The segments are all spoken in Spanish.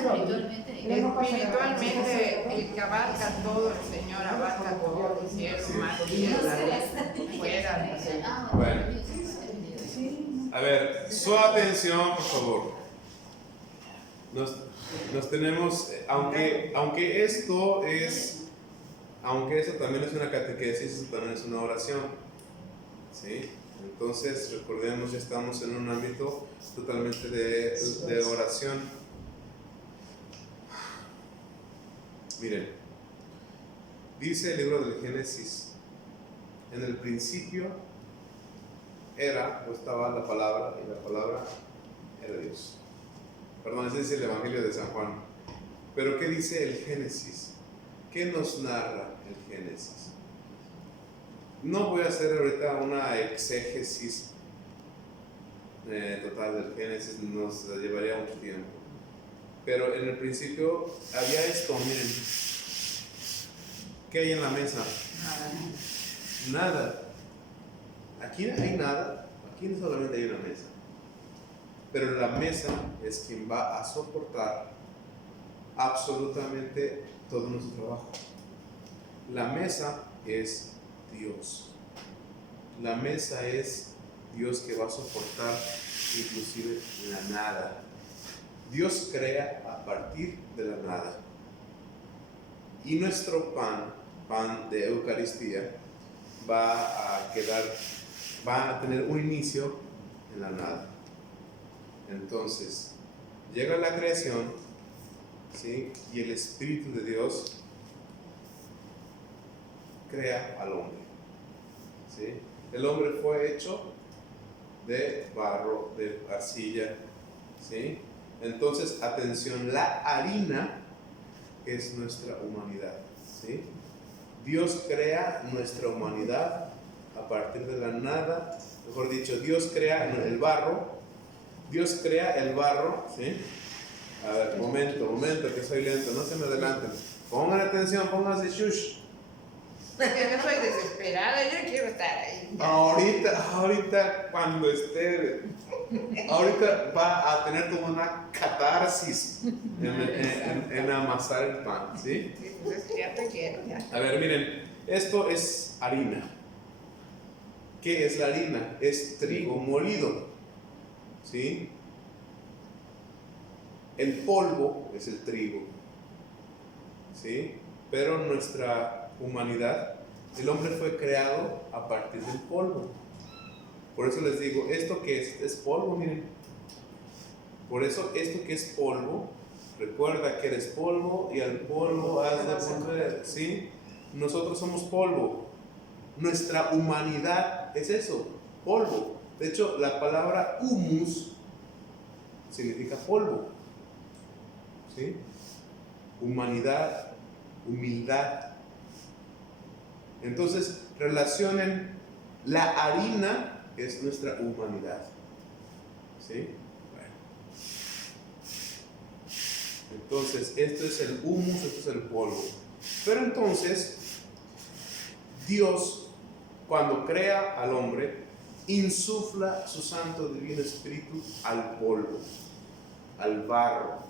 Espiritualmente, el que abarca todo, el Señor abarca todo, cielo, mar, tierra, fuera. Bueno, a ver, su atención, por favor. Nos tenemos, aunque esto también es una catequesis, esto también es una oración, ¿sí? Entonces, recordemos, ya estamos en un ámbito totalmente de oración. Miren, dice el libro del Génesis, en el principio estaba la palabra, y la palabra era Dios. Perdón, ese es el Evangelio de San Juan. Pero ¿qué dice el Génesis? ¿Qué nos narra el Génesis? No voy a hacer ahorita una exégesis total del Génesis, nos llevaría mucho tiempo. Pero en el principio había esto, miren. ¿Qué hay en la mesa? Nada. Aquí no hay nada, aquí solamente hay una mesa. Pero la mesa es quien va a soportar absolutamente todo nuestro trabajo. La mesa es Dios. La mesa es Dios que va a soportar inclusive la nada. Dios crea a partir de la nada. Y nuestro pan de Eucaristía, va a tener un inicio en la nada. Entonces, llega la creación, ¿sí? Y el Espíritu de Dios crea al hombre, ¿sí? El hombre fue hecho de barro, de arcilla, ¿sí? Entonces, atención, la harina es nuestra humanidad, ¿sí? Dios crea nuestra humanidad a partir de la nada. Mejor dicho, Dios crea el barro. Dios crea el barro, ¿sí? A ver, momento, que soy lento, no se me adelanten. Pongan atención, pónganse shush. Yo no soy desesperada, yo quiero estar ahí. Ahorita cuando esté, ahorita va a tener como una catarsis en amasar el pan, ¿sí? Sí, pues ya te quiero, ya. A ver, miren, esto es harina. ¿Qué es la harina? Es trigo molido, ¿sí? El polvo es el trigo, ¿sí? Pero nuestra humanidad, el hombre fue creado a partir del polvo. Por eso les digo, esto que es polvo, miren. Por eso esto que es polvo, recuerda que eres polvo y al polvo has de volver, ¿sí? Nosotros somos polvo. Nuestra humanidad es eso, polvo. De hecho, la palabra humus significa polvo, ¿sí? Humanidad, humildad. Entonces, relacionen, la harina es nuestra humanidad, ¿sí? Bueno. Entonces, esto es el humus, esto es el polvo. Pero entonces, Dios, cuando crea al hombre, insufla su Santo Divino Espíritu al polvo, al barro,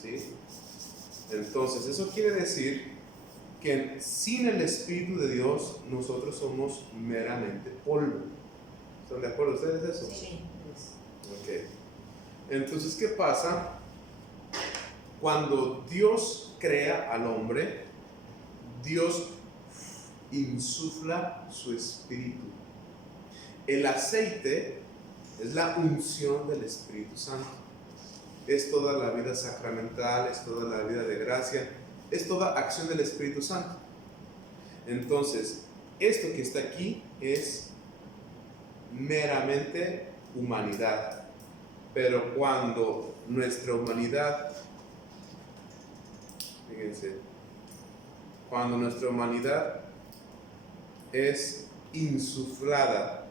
¿sí? Entonces, eso quiere decir que sin el Espíritu de Dios, nosotros somos meramente polvo. ¿Están de acuerdo ustedes de eso? Sí. Ok. Entonces, ¿qué pasa? Cuando Dios crea al hombre, Dios insufla su espíritu. El aceite es la unción del Espíritu Santo. Es toda la vida sacramental, es toda la vida de gracia, es toda acción del Espíritu Santo. Entonces, esto que está aquí es meramente humanidad. Pero cuando nuestra humanidad, fíjense, cuando nuestra humanidad es insuflada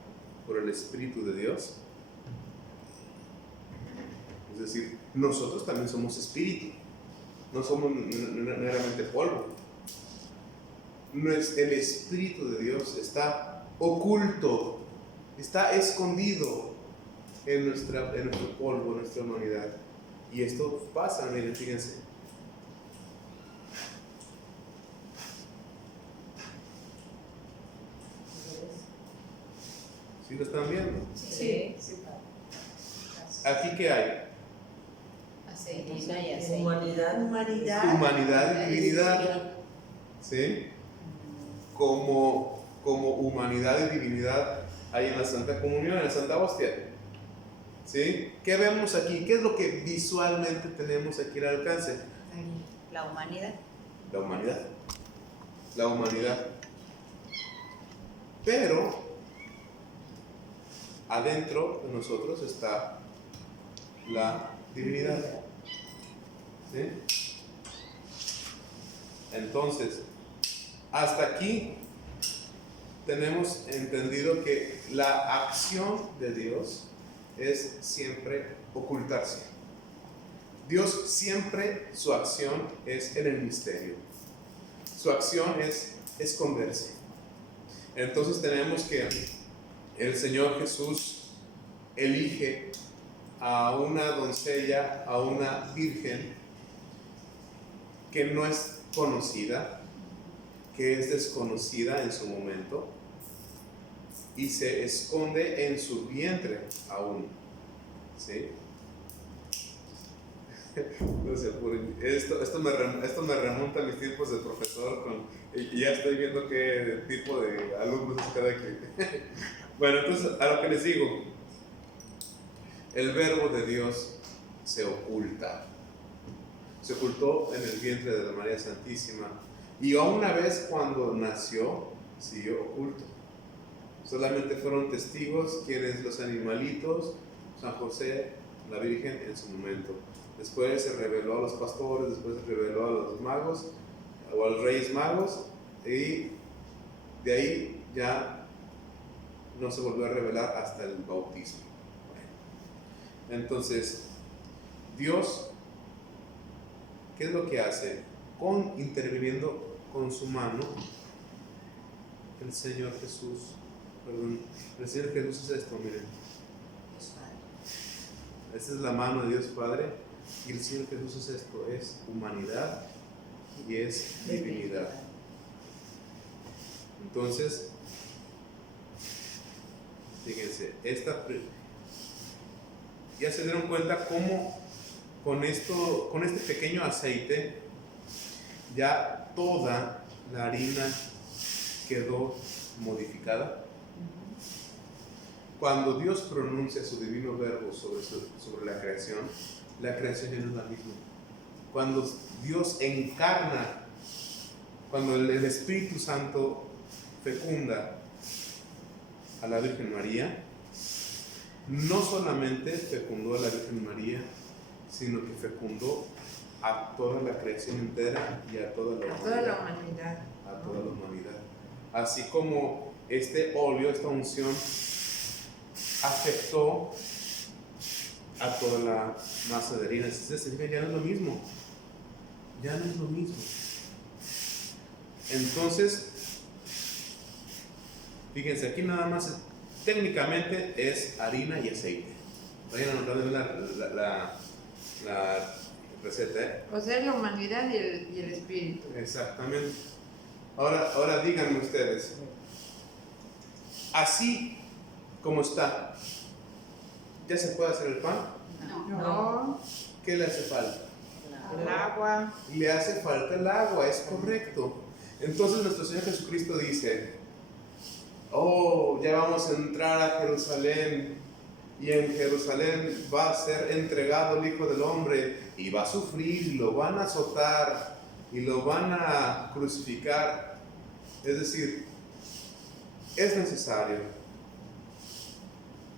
por el Espíritu de Dios, es decir, nosotros también somos espíritu, no somos meramente polvo. El Espíritu de Dios está oculto, está escondido en nuestro polvo, en nuestra humanidad. Y esto pasa, miren, fíjense. ¿Sí lo están viendo? Sí. ¿Aquí qué hay? Aceituna y aceite. Humanidad. Humanidad y divinidad. ¿Sí? Como humanidad y divinidad hay en la Santa Comunión, en la Santa Hostia. ¿Sí? ¿Qué vemos aquí? ¿Qué es lo que visualmente tenemos aquí al alcance? La humanidad. La humanidad. La humanidad. Pero adentro de nosotros está la divinidad. ¿Sí? Entonces, hasta aquí tenemos entendido que la acción de Dios es siempre ocultarse. Dios siempre, su acción es en el misterio. Su acción es esconderse. Entonces tenemos que el Señor Jesús elige a una doncella, a una virgen que no es conocida, que es desconocida en su momento, y se esconde en su vientre aún. ¿Sí? No sé, esto me remonta a mis tiempos de profesor y ya estoy viendo qué tipo de alumnos es cada quien. Bueno, entonces a lo que les digo, el verbo de Dios se oculta. Se ocultó en el vientre de la María Santísima y aún una vez cuando nació siguió oculto. Solamente fueron testigos quienes, los animalitos, San José, la Virgen en su momento. Después se reveló a los pastores, después se reveló a los magos o a los reyes magos, y de ahí ya no se volvió a revelar hasta el bautismo. Bueno, entonces, Dios, ¿qué es lo que hace? Interviniendo con su mano, el Señor Jesús es esto, miren. Esta es la mano de Dios Padre, y el Señor Jesús es esto, es humanidad y es divinidad. Entonces, fíjense, ya se dieron cuenta cómo con este pequeño aceite ya toda la harina quedó modificada. Cuando Dios pronuncia su divino verbo sobre la creación ya no es la misma. Cuando Dios encarna, cuando el Espíritu Santo fecunda a la Virgen María, no solamente fecundó a la Virgen María, sino que fecundó a toda la creación entera y a toda la humanidad. A toda la humanidad. Así como este óleo, esta unción, afectó a toda la masa de harina. Ya no es lo mismo. Ya no es lo mismo. Entonces, fíjense, aquí nada más técnicamente es harina y aceite. Vayan anotando la receta, ¿eh? O sea, la humanidad y el espíritu. Exactamente. Ahora díganme ustedes, así como está, ¿ya se puede hacer el pan? No. ¿Qué le hace falta? El agua. Le hace falta el agua, es correcto. Entonces nuestro Señor Jesucristo dice, ya vamos a entrar a Jerusalén, y en Jerusalén va a ser entregado el Hijo del Hombre, y va a sufrir, y lo van a azotar, y lo van a crucificar. Es decir, es necesario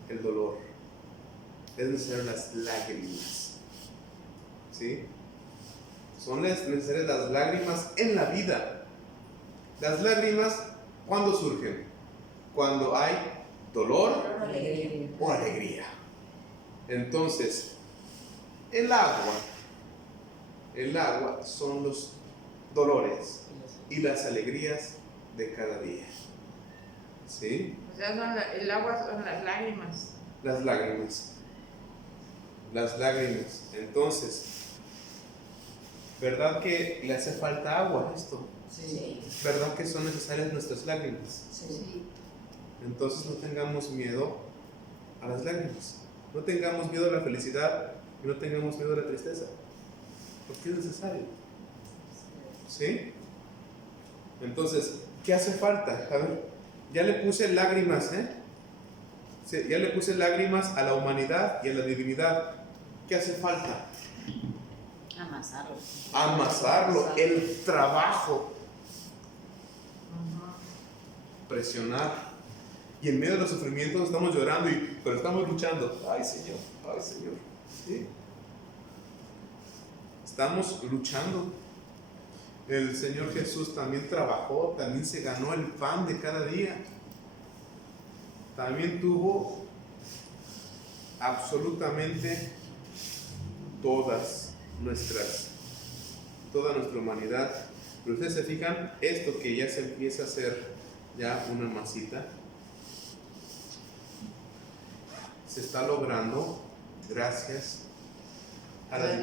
el dolor, es necesario las lágrimas, ¿sí? Son necesarias las lágrimas en la vida. Las lágrimas, ¿cuándo surgen? Cuando hay dolor o alegría. Entonces, el agua son los dolores y las alegrías de cada día. ¿Sí? O sea, el agua son las lágrimas. Las lágrimas. las lágrimas. Entonces, ¿verdad que le hace falta agua a esto? Sí. ¿Verdad que son necesarias nuestras lágrimas? Sí. Entonces no tengamos miedo a las lágrimas. No tengamos miedo a la felicidad y no tengamos miedo a la tristeza. Porque es necesario. ¿Sí? Entonces, ¿qué hace falta? A ver, ya le puse lágrimas, Sí, ya le puse lágrimas a la humanidad y a la divinidad. ¿Qué hace falta? Amasarlo. Amasarlo, el trabajo. Presionar. Y en medio de los sufrimientos estamos llorando, pero estamos luchando. Ay Señor, ay Señor. ¿Sí? Estamos luchando. El Señor Jesús también trabajó, también se ganó el pan de cada día. También tuvo absolutamente toda nuestra humanidad. Pero ustedes se fijan, esto que ya se empieza a hacer ya una masita, se está logrando gracias a la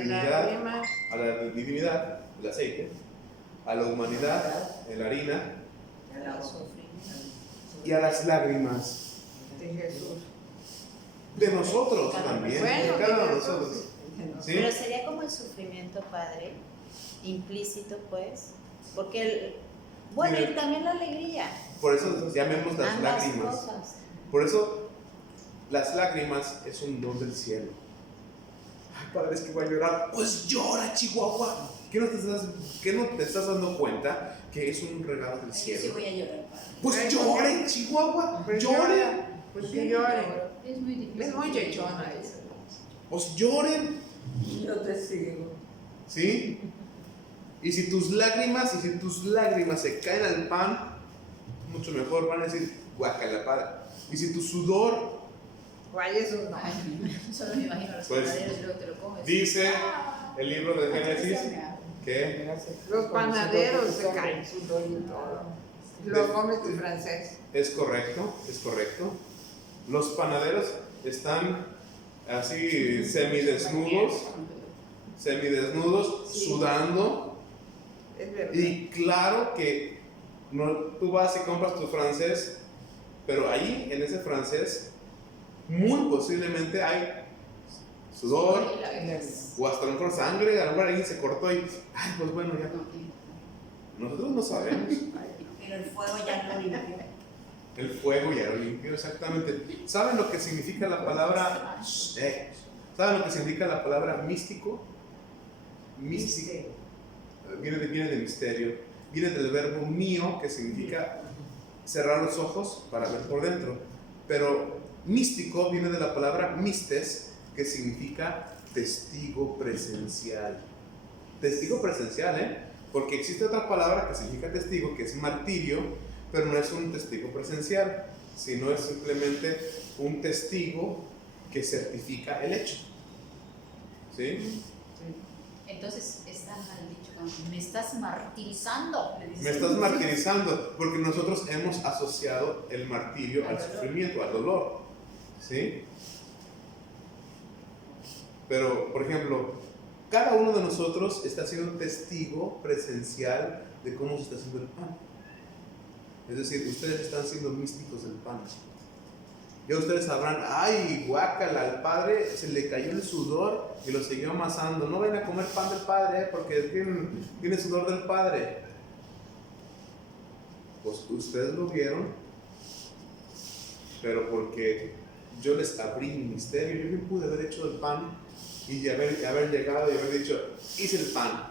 divinidad, el aceite, a la humanidad, la harina, y a las lágrimas De Jesús. de nosotros también, Bueno, de cada uno de Jesús. nosotros. ¿Sí? Pero sería como el sufrimiento, Padre, implícito, pues, porque bueno, y también la alegría. Por eso llamemos las Ambas lágrimas. cosas. Por eso las lágrimas es un don del cielo. Ay, padre, es que voy a llorar. Pues llora, Chihuahua. ¿Qué no te estás dando cuenta que es un regalo del Yo sí cielo? voy a llorar, Padre. Pues lloren, Chihuahua. Pues Lloren. Pues que lloren. Es muy difícil. Es muy chechona esa. Pues lloren. Yo te sigo. ¿Sí? Y si tus lágrimas se caen al pan, mucho mejor van a decir, guácala, padre. Y si tu sudor, ¿Cuál es un no? Ay, solo me imagino los Pues, panaderos y luego te lo comes. dice el libro de Génesis que Los panaderos se caen sudor y todo. Lo comes tu francés. es correcto. Los panaderos están así semidesnudos, sudando. Es verdad. Y claro que tú vas y compras tu francés, pero ahí en ese francés muy posiblemente hay sudor o hasta a lo mejor sangre, a lo mejor alguien se cortó y ay, pues bueno, ya nosotros no sabemos. Pero el fuego ya lo limpió. El fuego ya lo limpió, exactamente. ¿Saben lo que significa la palabra ¿saben lo que significa la palabra místico? Místico viene de misterio, viene del verbo mío, que significa cerrar los ojos para ver por dentro. Pero místico viene de la palabra mistes, que significa testigo presencial. Testigo presencial, porque existe otra palabra que significa testigo, que es martirio, pero no es un testigo presencial, sino es simplemente un testigo que certifica el hecho. ¿Sí? Entonces está mal dicho, como, me estás martirizando. le dice. Me estás martirizando, porque nosotros hemos asociado el martirio al sufrimiento, al dolor. ¿Sí? Pero, por ejemplo, cada uno de nosotros está siendo un testigo presencial de cómo se está haciendo el pan. Es decir, ustedes están siendo místicos del pan. Ya ustedes sabrán, ay, guácala, al padre se le cayó el sudor y lo siguió amasando. No vayan a comer pan del padre, porque tiene sudor del padre. Pues ustedes lo vieron, pero porque yo les abrí mi misterio. Yo bien pude haber hecho el pan y haber llegado y haber dicho, hice el pan.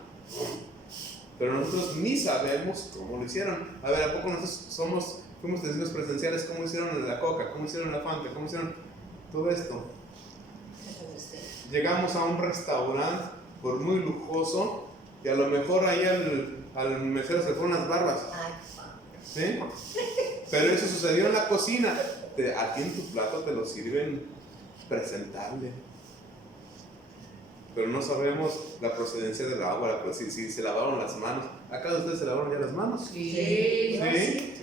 Pero nosotros ni sabemos cómo lo hicieron. A ver, ¿a poco nosotros fuimos testigos presenciales? ¿Cómo hicieron la coca? ¿Cómo hicieron la Fanta? ¿Cómo hicieron todo esto? Llegamos a un restaurante por muy lujoso y a lo mejor ahí al mesero se le fueron las barbas. ¿Sí? Pero eso sucedió en la cocina. Aquí en tu plato te lo sirven presentable. Pero no sabemos la procedencia del agua, si se lavaron las manos. ¿Acá de ustedes se lavaron ya las manos? Sí. ¿Sí?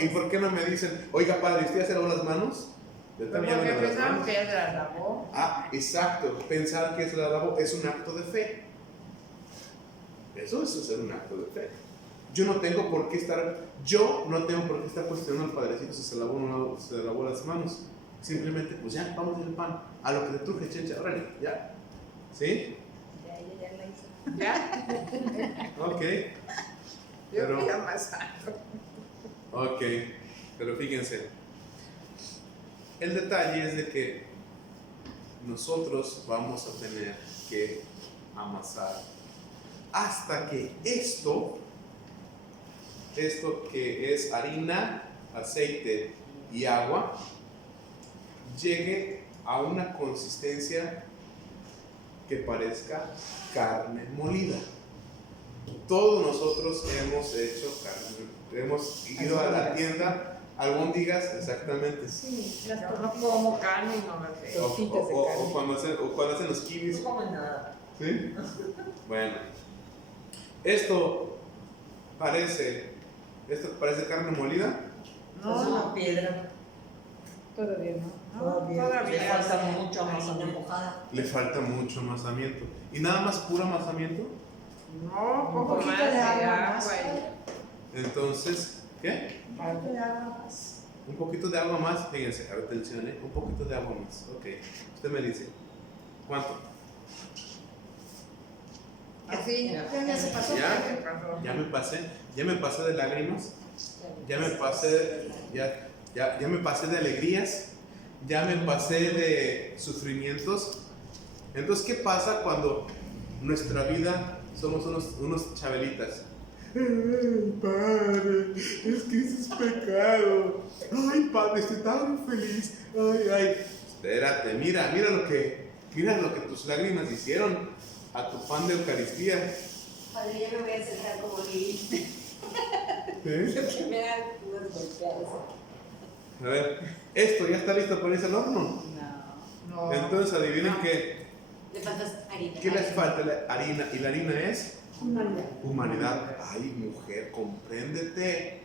¿Y por qué no me dicen, oiga padre, ¿usted ya se lavó las manos? Detalle Porque de las pensaron manos. que él la lavó. Ah, exacto. Pensar que es la lavó es un acto de fe. Eso es hacer un acto de fe. Yo no tengo por qué estar cuestionando al Padrecito si se lavó o no se lavó las manos. Simplemente, pues ya, vamos a hacer el pan. A lo que le truje, chencha, órale, ya. ¿Sí? Ya la hizo. ¿Ya? Ok. Yo Pero- fui amasando. Ok. Pero fíjense. El detalle es de que nosotros vamos a tener que amasar hasta que esto que es harina, aceite y agua, llegue a una consistencia que parezca carne molida. Todos nosotros hemos hecho carne, hemos ido a la tienda, albóndigas, exactamente. Sí, Yo no como carne y no me sé. O cuando hacen los kiwis. No comen nada. ¿Sí? Bueno, esto parece carne molida. Es una piedra. Todavía no. Todavía. Le falta sí. mucho amasamiento. Le falta mucho amasamiento. ¿Y nada más puro amasamiento? No, Un poco poquito más de de agua agua. más. Entonces, ¿qué? Parte de agua más. Un poquito de agua más. Fíjense, atención, un poquito de agua más. Ok. Usted me dice, ¿cuánto? Así. Ya se pasó. ¿Ya? Se pasó. Ya me pasé de lágrimas, ya me pasé de alegrías, ya me pasé de sufrimientos. Entonces, ¿qué pasa cuando nuestra vida somos unos chabelitas? Ay, padre, es que eso es pecado. Ay, padre, estoy tan feliz. Ay. Espérate, mira lo que tus lágrimas hicieron a tu pan de Eucaristía. Padre, ya me voy a sentar como Lili. ¿Sí? Lo que me dan unas golpeadas. A ver, esto ya está listo para irse al horno. No. No. Entonces adivinen Le faltas harina. qué les falta, la harina. Y la harina es Humanidad. humanidad. Ay, mujer, compréndete.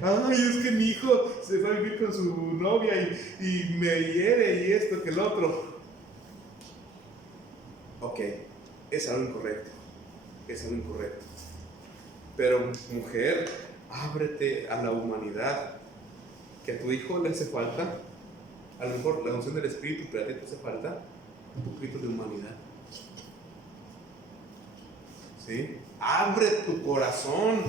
Ay, es que mi hijo se fue a vivir con su novia y me hiere y esto que el otro. Ok, es algo incorrecto. Pero mujer, ábrete a la humanidad. Que a tu hijo le hace falta, a lo mejor la unción del Espíritu, pero a ti te hace falta un poquito de humanidad. ¿Sí? Abre tu corazón.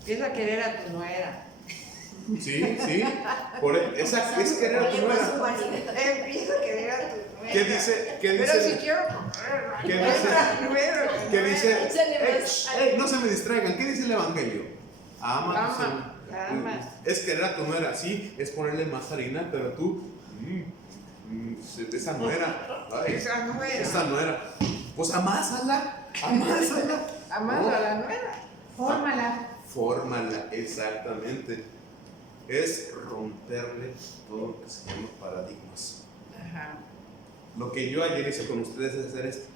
Empieza a querer a tu nuera. Sí. Esa es querer a tu nuera. Empieza a querer a tu nuera. ¿Qué dice? Pero si quiero comer, ¿Qué dice? Primero, ¿Qué dice? Échale más. No se me distraigan. ¿Qué dice el Evangelio? Ama. Ama. Es querer a tu nuera, sí, es ponerle más harina, pero tú, esa nuera, ay, Esa nuera. esa nuera, pues amásala. Amas No. a la nuera. Fórmala, exactamente. Es romperle todo lo que se llama paradigmas. Ajá. Lo que yo ayer hice con ustedes es hacer esto.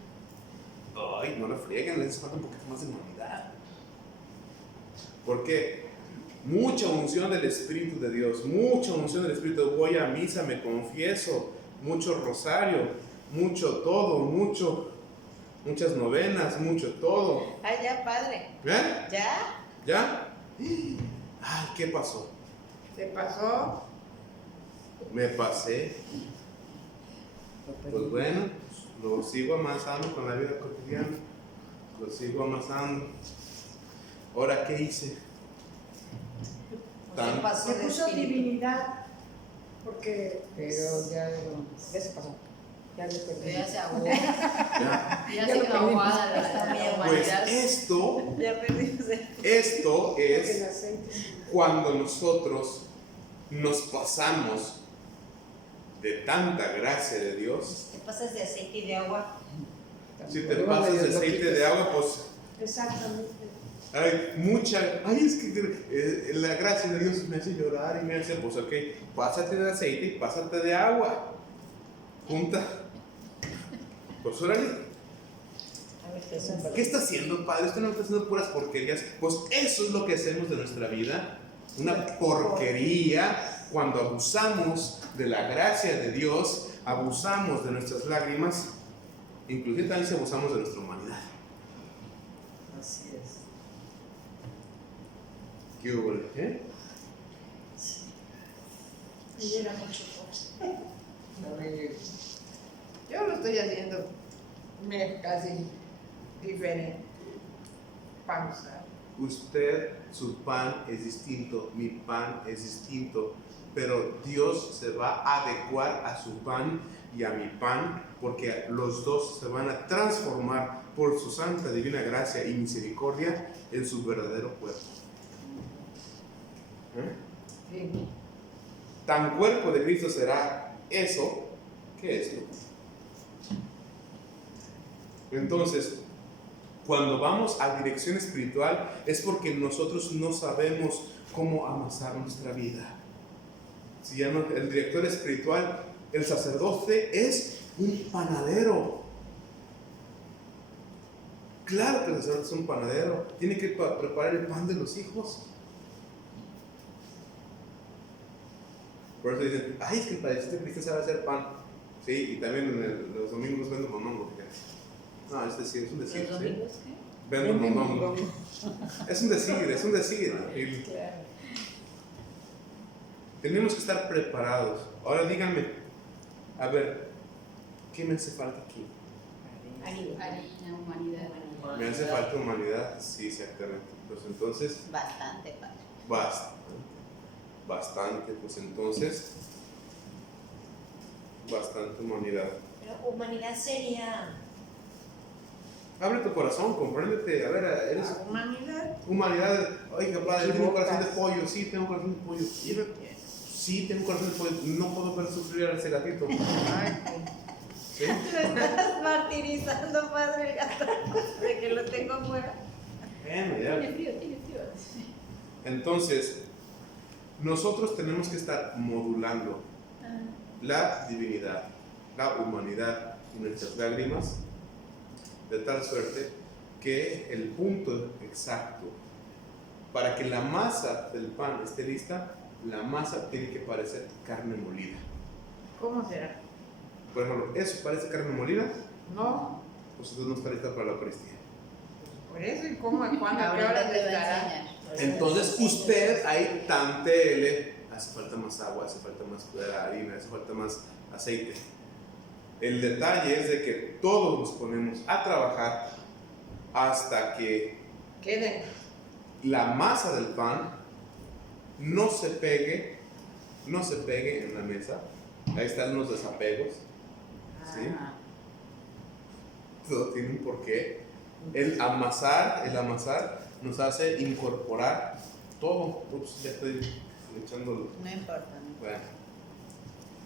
Ay, no la frieguen, les falta un poquito más de humanidad. Porque mucha unción del Espíritu de Dios, mucha unción del Espíritu. Voy a misa, me confieso, mucho rosario, mucho todo, muchas novenas, mucho todo. Ay, ya, padre. ¿Eh? ¿Ya? ¿Ya? Ay, ¿qué pasó? ¿Te pasó? Me pasé. Pues bueno, lo sigo amasando con la vida cotidiana. Lo sigo amasando. Ahora, ¿qué hice? Se pasó Se de puso espíritu. divinidad. Porque. Pero ya se pasó. Ya le Pero perdí. ya se ahogó. Ya. Ya se quedó ahogada Está la bien. Pues humanidad. esto Ya perdimos el... El es aceite. cuando nosotros nos pasamos de tanta gracia de Dios. Te pasas de aceite y de agua. Si te pasas de aceite de agua, pues Exactamente. ay, es que la gracia de Dios me hace llorar y me hace, pues ok, pásate de aceite y pásate de agua. Junta. Pues órale. ¿Qué está haciendo, Padre? Usted no está haciendo puras porquerías. Pues eso es lo que hacemos de nuestra vida. Una porquería cuando abusamos de la gracia de Dios, abusamos de nuestras lágrimas, inclusive también si abusamos de nuestra humanidad. Así es. ¿Qué hubo? Y era mucho pues. A ver, Yo lo estoy haciendo casi diferente. Pausa. Usted, su pan es distinto, mi pan es distinto, pero Dios se va a adecuar a su pan y a mi pan, porque los dos se van a transformar por su santa divina gracia y misericordia en su verdadero cuerpo. Sí. Tan cuerpo de Cristo será eso que es. Entonces, cuando vamos a dirección espiritual es porque nosotros no sabemos cómo amasar nuestra vida. Si ya no, el director espiritual, el sacerdote es un panadero. Claro que el sacerdote es un panadero. Tiene que preparar el pan de los hijos. Por eso dicen, ay, es que el padrecito Cristo sabe hacer pan. Sí, y también los domingos vendo monongo. No, es decir, es un decir. ¿Los ¿sí? domingos qué? Vendo monongo. Es un decir, es un decir. Claro. Tenemos que estar preparados. Ahora díganme, a ver, ¿qué me hace falta aquí? Harina, humanidad. ¿Me hace falta humanidad? Sí, exactamente. Pues entonces, Bastante, padre. bastante, pues entonces, bastante humanidad. Pero humanidad sería. Abre tu corazón, compréndete. A ver, eres Humanidad. humanidad. Oiga, padre, tengo equivocas. corazón de pollo. Sí, tengo corazón de pollo. Sí, tengo corazón de pollo. No puedo ver sufrir a ese gatito. Ay, ¿Sí? Lo estás martirizando, padre, el gato, de que lo tengo fuera. Bueno, ya. Tiene frío. Entonces, nosotros tenemos que estar modulando la divinidad, la humanidad y nuestras lágrimas de tal suerte que el punto exacto para que la masa del pan esté lista, la masa tiene que parecer carne molida. ¿cómo será? Por ejemplo, ¿eso parece carne molida? No, Pues entonces no está lista para la Eucaristía. por eso y cómo, cuándo, a qué Ahorita hora te va a estará. enseñar. Entonces usted ahí tantele, hace falta más agua, hace falta más harina, hace falta más aceite. El detalle es de que todos nos ponemos a trabajar hasta que Queden. la masa del pan no se pegue en la mesa. Ahí están los desapegos. ¿Sí? Ah, Todo tiene un porqué. El amasar nos hace incorporar todo. Ups, ya estoy echando. No importa, ¿no? Bueno,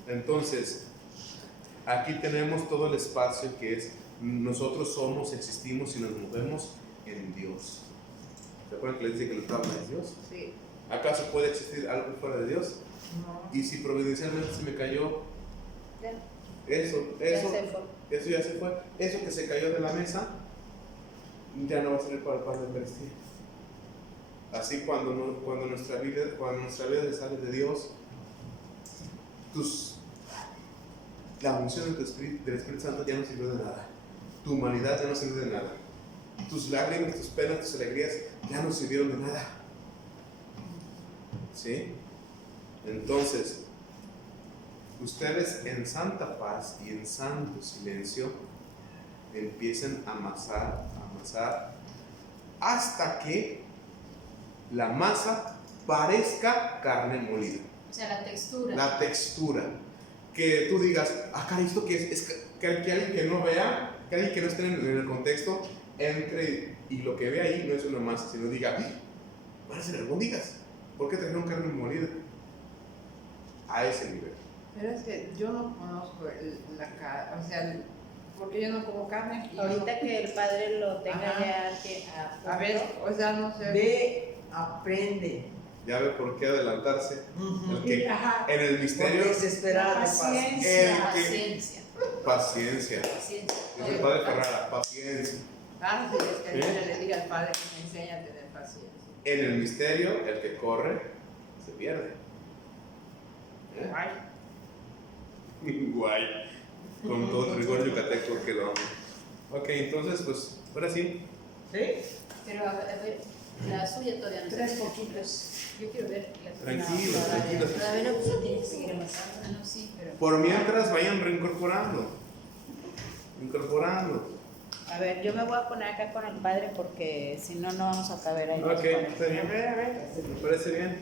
entonces, aquí tenemos todo el espacio que es, nosotros somos, existimos y nos movemos en Dios. ¿Se acuerdan que les dije que el tabla es Dios? Sí. ¿Acaso puede existir algo fuera de Dios? No. Y si providencialmente se me cayó Ya. eso Ya se fue. ya se fue, eso que se cayó de la mesa, ya no va a servir para el pan de Eucaristía. Así cuando nuestra vida le sale de Dios, la unción del Espíritu Santo ya no sirvió de nada. Tu humanidad ya no sirvió de nada. Tus lágrimas, tus penas, tus alegrías ya no sirvieron de nada. ¿Sí? Entonces, ustedes en santa paz y en santo silencio empiecen a amasar hasta que la masa parezca carne molida. o sea, la textura. La textura. Que tú digas, caray, ¿esto qué es? Que alguien que no vea, que alguien que no esté en el contexto, entre y lo que ve ahí no es una masa, sino diga, van a ser albóndigas. ¿Por qué trajeron carne molida? A ese nivel. Pero es que yo no conozco la carne, o sea, porque yo no como carne. y Ahorita que el padre lo tenga Ajá. ya que a ver, o sea, no sé. Ve, aprende. Ya ve por qué adelantarse. El que Ajá. en el misterio, Porque se espera de Paciencia. el que Paciencia. paciencia. Paciencia. Dice el padre Ferrara, paciencia. Ah, sí, es que ¿Sí? le diga al Padre que me enseña a tener paciencia. En el misterio, el que corre se pierde. ¿Eh? Ay, Guay. Con todo el rigor yucateco que lo amo. Ok, entonces, pues, ahora sí. ¿Sí? Pero a ver, la suya todavía no Tres se poquitos. Yo quiero ver la Tranquilos, No, tranquilos. Todavía no se tiene que seguir avanzando. Ah, no, sí, pero. Por mientras vayan reincorporando. Incorporando. A ver, yo me voy a poner acá con el padre porque si no, no vamos a caber ahí. Ok, está a bien. ver. Me parece bien.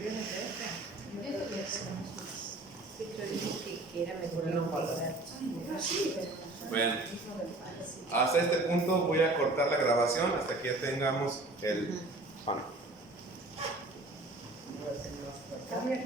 Yo dije que era mejor no pasar. Bueno, hasta este punto voy a cortar la grabación hasta que ya tengamos el pan. Voy a hacer más para acá. Está abierto.